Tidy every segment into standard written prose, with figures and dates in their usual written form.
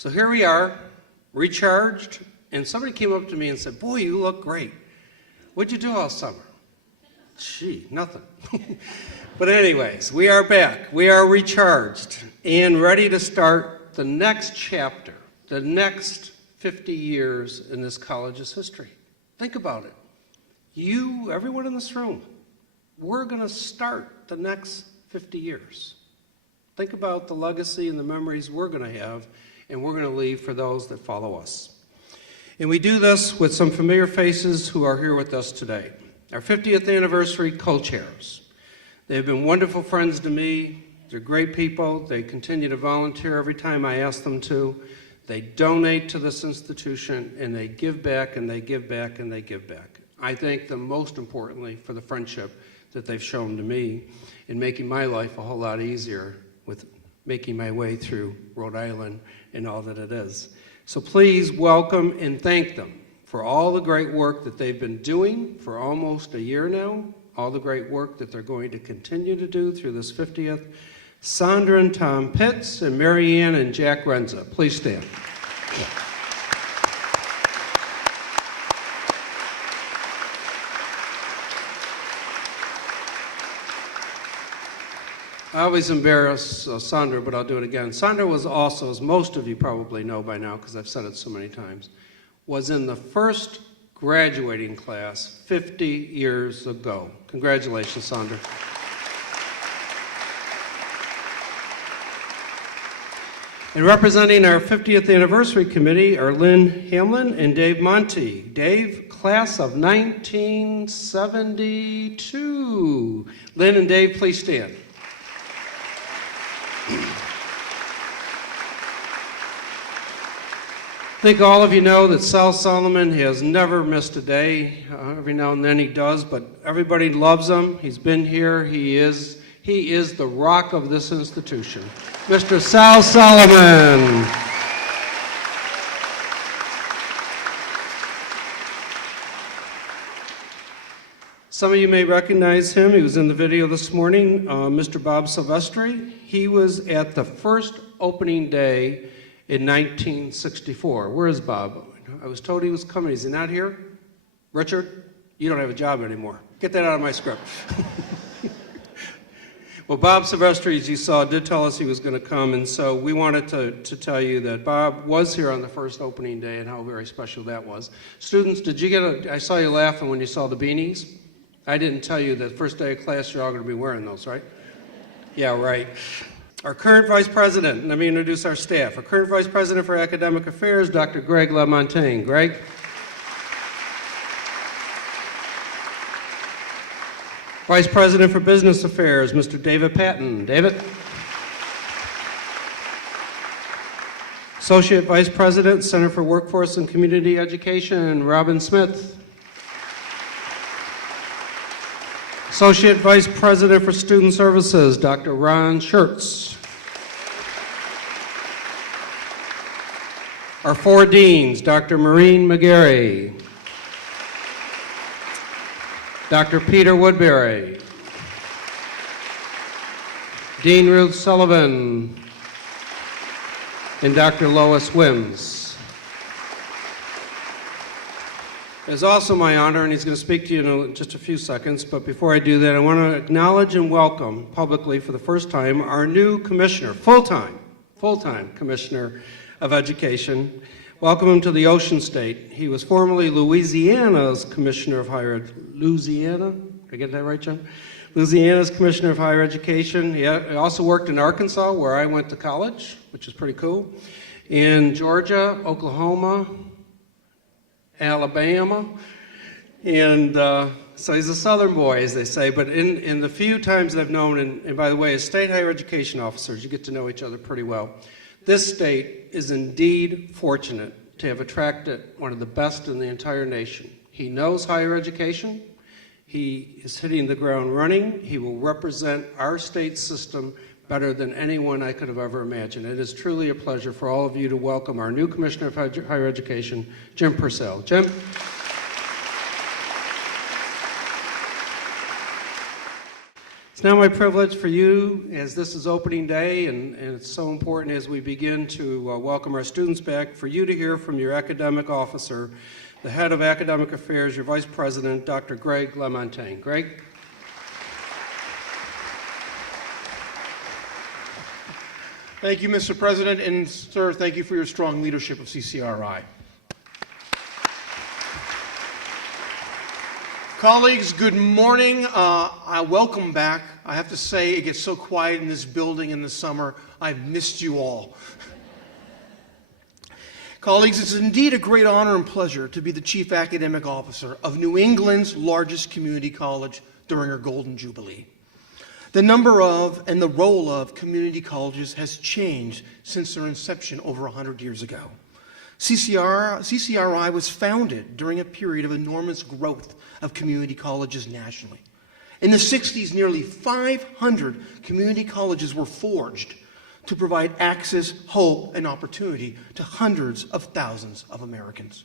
So here we are, recharged, and somebody came up to me and said, "Boy, you look great. What'd you do all summer?" Gee, nothing. But anyways, we are back. We are recharged and ready to start the next chapter, the next 50 years in this college's history. Think about it. You, everyone in this room, we're going to start the next 50 years. Think about the legacy and the memories we're going to have and we're going to leave for those that follow us. And we do this with some familiar faces who are here with us today. Our 50th anniversary co-chairs. They've been wonderful friends to me. They're great people. They continue to volunteer every time I ask them to. They donate to this institution, and they give back, and they give back, and they give back. I thank them most importantly for the friendship that they've shown to me in making my life a whole lot easier with making my way through Rhode Island and all that it is. So please welcome and thank them for all the great work that they've been doing for almost a year now, all the great work that they're going to continue to do through this 50th. Sandra and Tom Pitts and Mary Ann and Jack Renza. Please stand. I always embarrass Sandra, but I'll do it again. Sandra was also, as most of you probably know by now, because I've said it so many times, was in the first graduating class 50 years ago. Congratulations, Sandra. And representing our 50th anniversary committee are Lynn Hamlin and Dave Monty. Dave, class of 1972. Lynn and Dave, please stand. I think all of you know that Sal Solomon has never missed a day. Every now and then he does, but everybody loves him. He's been here. He is the rock of this institution. Mr. Sal Solomon. Some of you may recognize him. He was in the video this morning, Mr. Bob Silvestri. He was at the first opening day in 1964. Where is Bob? I was told he was coming. Is he not here? Richard, you don't have a job anymore. Get that out of my script. Well, Bob Silvestri, as you saw, did tell us he was going to come, and so we wanted to tell you that Bob was here on the first opening day and how very special that was. Students, did you get I saw you laughing when you saw the beanies. I didn't tell you that first day of class you're all going to be wearing those, right? Yeah, right. Our current Vice President, let me introduce our staff. Our current Vice President for Academic Affairs, Dr. Greg Lamontagne. Greg? Vice President for Business Affairs, Mr. David Patten. David? Associate Vice President, Center for Workforce and Community Education, Robin Smith. Associate Vice President for Student Services, Dr. Ron Schertz. Our four deans, Dr. Maureen McGarry, Dr. Peter Woodbury, Dean Ruth Sullivan, and Dr. Lois Wims. It's also my honor, and he's going to speak to you in just a few seconds, but before I do that, I want to acknowledge and welcome publicly for the first time our new commissioner, full-time Commissioner of Education. Welcome him to the Ocean State. He was formerly Louisiana's Commissioner of Higher Education. Louisiana? Did I get that right, John? Louisiana's Commissioner of Higher Education. He also worked in Arkansas, where I went to college, which is pretty cool. In Georgia, Oklahoma, Alabama, and so he's a Southern boy, as they say, but in the few times that I've known, and by the way, as state higher education officers, you get to know each other pretty well. This state is indeed fortunate to have attracted one of the best in the entire nation. He knows higher education. He is hitting the ground running. He will represent our state system better than anyone I could have ever imagined. It is truly a pleasure for all of you to welcome our new Commissioner of Higher Education, Jim Purcell. Jim? It's now my privilege for you, as this is opening day, and it's so important as we begin to welcome our students back, for you to hear from your academic officer, the head of academic affairs, your vice president, Dr. Greg Lamontagne. Greg? Thank you, Mr. President, and sir, thank you for your strong leadership of CCRI. Colleagues, good morning. Welcome back. I have to say, it gets so quiet in this building in the summer. I've missed you all. Colleagues, it's indeed a great honor and pleasure to be the Chief Academic Officer of New England's largest community college during our Golden Jubilee. The number of and the role of community colleges has changed since their inception over 100 years ago. CCRI was founded during a period of enormous growth of community colleges nationally. In the 60s, nearly 500 community colleges were forged to provide access, hope, and opportunity to hundreds of thousands of Americans.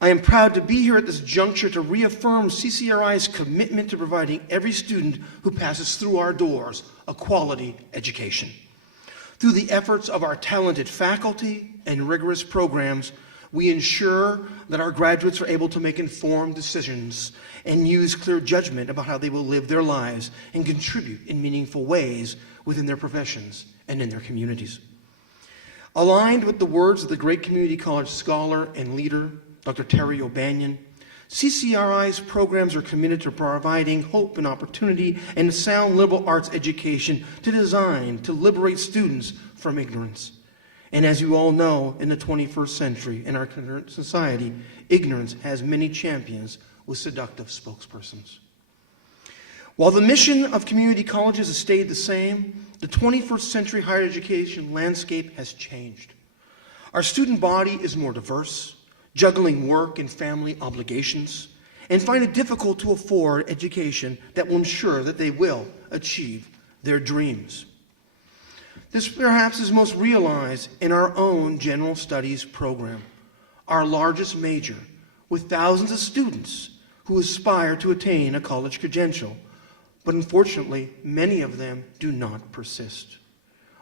I am proud to be here at this juncture to reaffirm CCRI's commitment to providing every student who passes through our doors a quality education. Through the efforts of our talented faculty and rigorous programs, we ensure that our graduates are able to make informed decisions and use clear judgment about how they will live their lives and contribute in meaningful ways within their professions and in their communities. Aligned with the words of the great community college scholar and leader, Dr. Terry O'Banion, CCRI's programs are committed to providing hope and opportunity and a sound liberal arts education designed to liberate students from ignorance. And as you all know, in the 21st century, in our current society, ignorance has many champions with seductive spokespersons. While the mission of community colleges has stayed the same, the 21st century higher education landscape has changed. Our student body is more diverse, juggling work and family obligations, and find it difficult to afford education that will ensure that they will achieve their dreams. This perhaps is most realized in our own general studies program, our largest major, with thousands of students who aspire to attain a college credential, but unfortunately, many of them do not persist.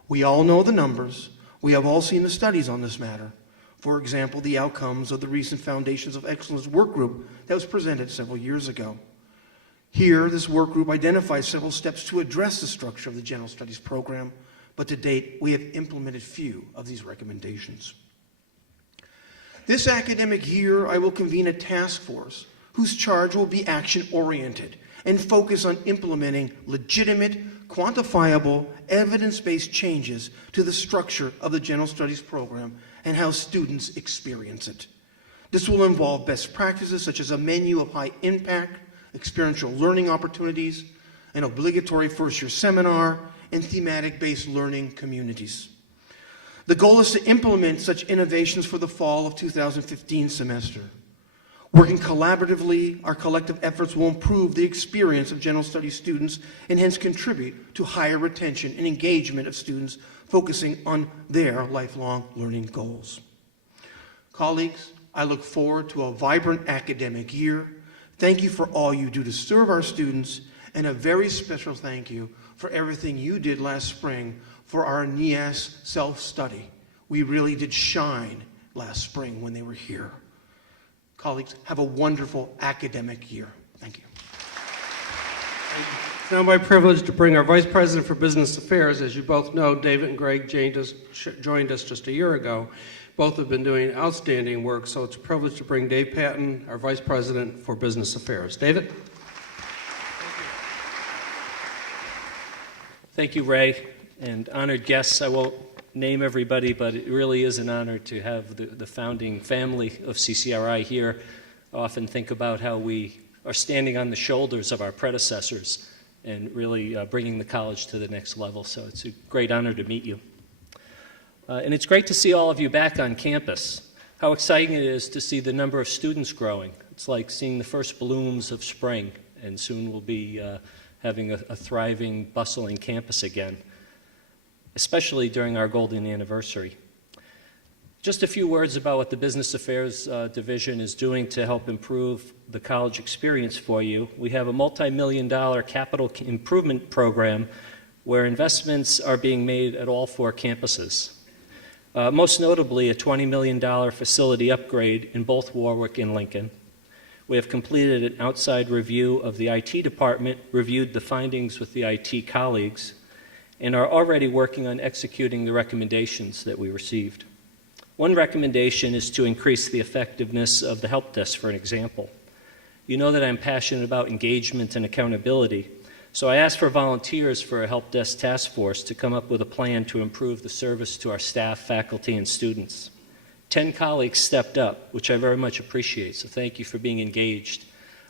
We all know the numbers. We have all seen the studies on this matter. For example, the outcomes of the recent Foundations of Excellence work group that was presented several years ago. Here, this work group identifies several steps to address the structure of the general studies program, but to date, we have implemented few of these recommendations. This academic year, I will convene a task force whose charge will be action-oriented and focus on implementing legitimate, quantifiable, evidence-based changes to the structure of the general studies program and how students experience it. This will involve best practices such as a menu of high-impact, experiential learning opportunities, an obligatory first-year seminar, and thematic-based learning communities. The goal is to implement such innovations for the fall of 2015 semester. Working collaboratively, our collective efforts will improve the experience of general studies students and hence contribute to higher retention and engagement of students focusing on their lifelong learning goals. Colleagues, I look forward to a vibrant academic year. Thank you for all you do to serve our students, and a very special thank you for everything you did last spring for our NIAS self-study. We really did shine last spring when they were here. Colleagues, have a wonderful academic year. Thank you. It's now my privilege to bring our Vice President for Business Affairs. As you both know, David and Greg joined us just a year ago. Both have been doing outstanding work, so it's a privilege to bring Dave Patten, our Vice President for Business Affairs. David? Thank you, Ray, and honored guests. I won't name everybody, but it really is an honor to have the founding family of CCRI here. I often think about how we are standing on the shoulders of our predecessors and really bringing the college to the next level. So it's a great honor to meet you. And it's great to see all of you back on campus. How exciting it is to see the number of students growing. It's like seeing the first blooms of spring, and soon we'll be having a thriving, bustling campus again, especially during our golden anniversary. Just a few words about what the Business Affairs Division is doing to help improve the college experience for you. We have a multi-million-dollar capital improvement program where investments are being made at all 4 campuses. Most notably, a $20 million facility upgrade in both Warwick and Lincoln. We have completed an outside review of the IT department, reviewed the findings with the IT colleagues, and are already working on executing the recommendations that we received. One recommendation is to increase the effectiveness of the help desk, for an example. You know that I'm passionate about engagement and accountability, so I asked for volunteers for a help desk task force to come up with a plan to improve the service to our staff, faculty, and students. 10 colleagues stepped up, which I very much appreciate, so thank you for being engaged.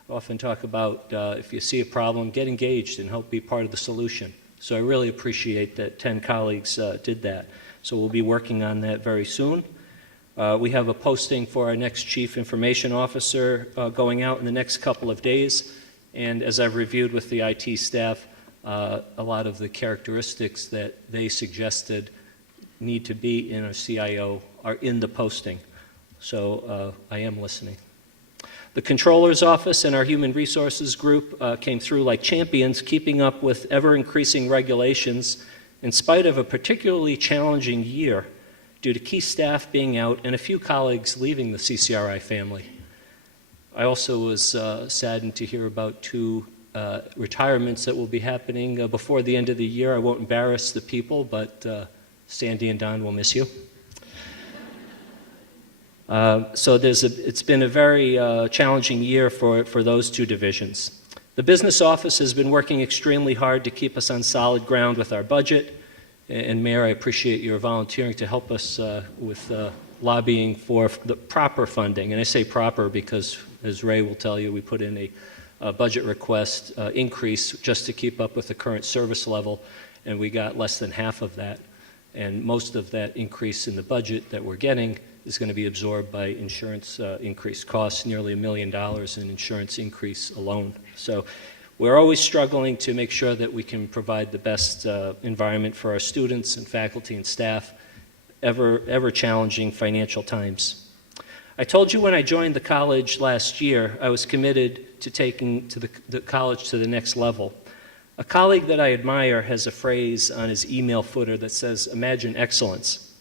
I often talk about if you see a problem, get engaged and help be part of the solution. So I really appreciate that 10 colleagues did that. So we'll be working on that very soon. We have a posting for our next Chief Information Officer going out in the next couple of days. And as I've reviewed with the IT staff, a lot of the characteristics that they suggested need to be in a CIO are in the posting. So I am listening. The Controller's Office and our Human Resources group came through like champions, keeping up with ever-increasing regulations in spite of a particularly challenging year due to key staff being out and a few colleagues leaving the CCRI family. I also was saddened to hear about 2 retirements that will be happening before the end of the year. I won't embarrass the people, but Sandy and Don will miss you. So it's been a very challenging year for those 2 divisions. The business office has been working extremely hard to keep us on solid ground with our budget. And Mayor, I appreciate your volunteering to help us with lobbying for the proper funding. And I say proper because, as Ray will tell you, we put in a budget request increase just to keep up with the current service level, and we got less than half of that. And most of that increase in the budget that we're getting is going to be absorbed by insurance increased costs, nearly $1 million in insurance increase alone. So we're always struggling to make sure that we can provide the best environment for our students and faculty and staff, ever challenging financial times. I told you when I joined the college last year, I was committed to taking the college to the next level. A colleague that I admire has a phrase on his email footer that says, "Imagine excellence."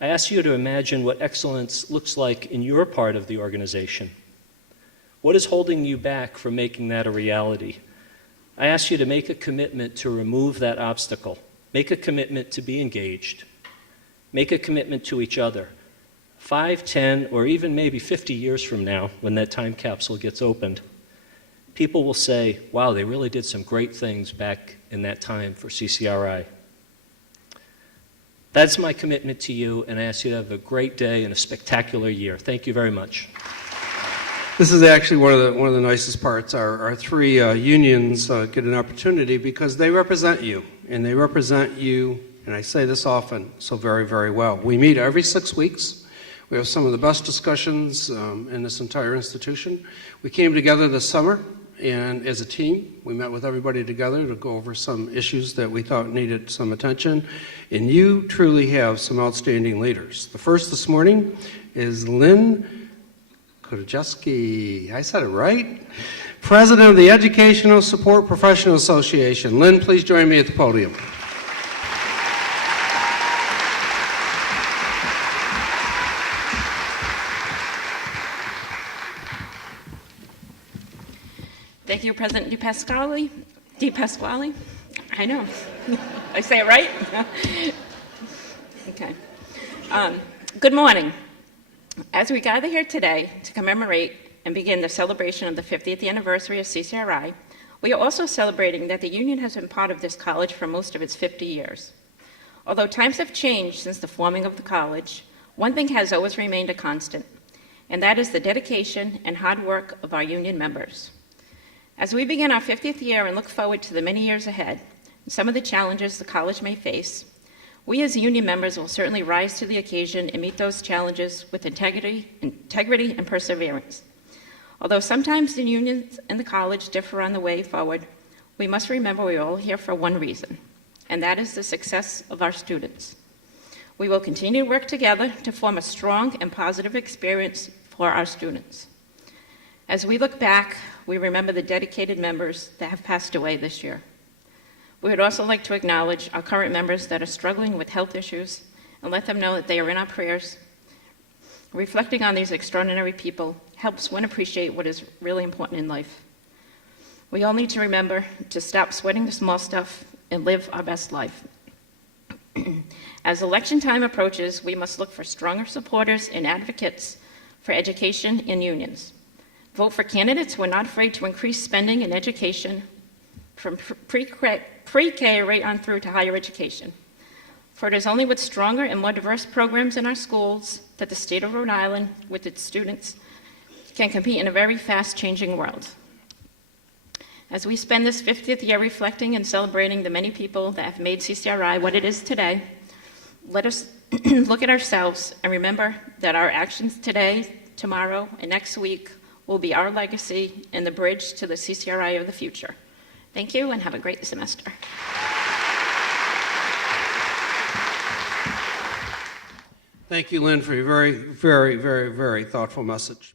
I ask you to imagine what excellence looks like in your part of the organization. What is holding you back from making that a reality? I ask you to make a commitment to remove that obstacle. Make a commitment to be engaged. Make a commitment to each other. 5, 10, or even maybe 50 years from now, when that time capsule gets opened, people will say, wow, they really did some great things back in that time for CCRI. That's my commitment to you, and I ask you to have a great day and a spectacular year. Thank you very much. This is actually one of the nicest parts. Our 3 unions get an opportunity because they represent you, and and I say this often, so very, very well. We meet every 6 weeks. We have some of the best discussions in this entire institution. We came together this summer, and as a team, we met with everybody together to go over some issues that we thought needed some attention, and you truly have some outstanding leaders. The first this morning is Lynn Gudeczauskas, I said it right, President of the Educational Support Professional Association. Lynn, please join me at the podium. Thank you, President Pasquale. I know. I say it right? Okay. Good morning. As we gather here today to commemorate and begin the celebration of the 50th anniversary of CCRI, we are also celebrating that the union has been part of this college for most of its 50 years. Although times have changed since the forming of the college, one thing has always remained a constant, and that is the dedication and hard work of our union members. As we begin our 50th year and look forward to the many years ahead, and some of the challenges the college may face, we as union members will certainly rise to the occasion and meet those challenges with integrity and perseverance. Although sometimes the unions and the college differ on the way forward, we must remember we are all here for one reason, and that is the success of our students. We will continue to work together to form a strong and positive experience for our students. As we look back, we remember the dedicated members that have passed away this year. We would also like to acknowledge our current members that are struggling with health issues and let them know that they are in our prayers. Reflecting on these extraordinary people helps one appreciate what is really important in life. We all need to remember to stop sweating the small stuff and live our best life. As election time approaches, we must look for stronger supporters and advocates for education and unions. Vote for candidates who are not afraid to increase spending in education from pre-K right on through to higher education. For it is only with stronger and more diverse programs in our schools that the state of Rhode Island, with its students, can compete in a very fast-changing world. As we spend this 50th year reflecting and celebrating the many people that have made CCRI what it is today, let us look at ourselves and remember that our actions today, tomorrow, and next week will be our legacy and the bridge to the CCRI of the future. Thank you, and have a great semester. Thank you, Lynn, for your very, very, very, very thoughtful message.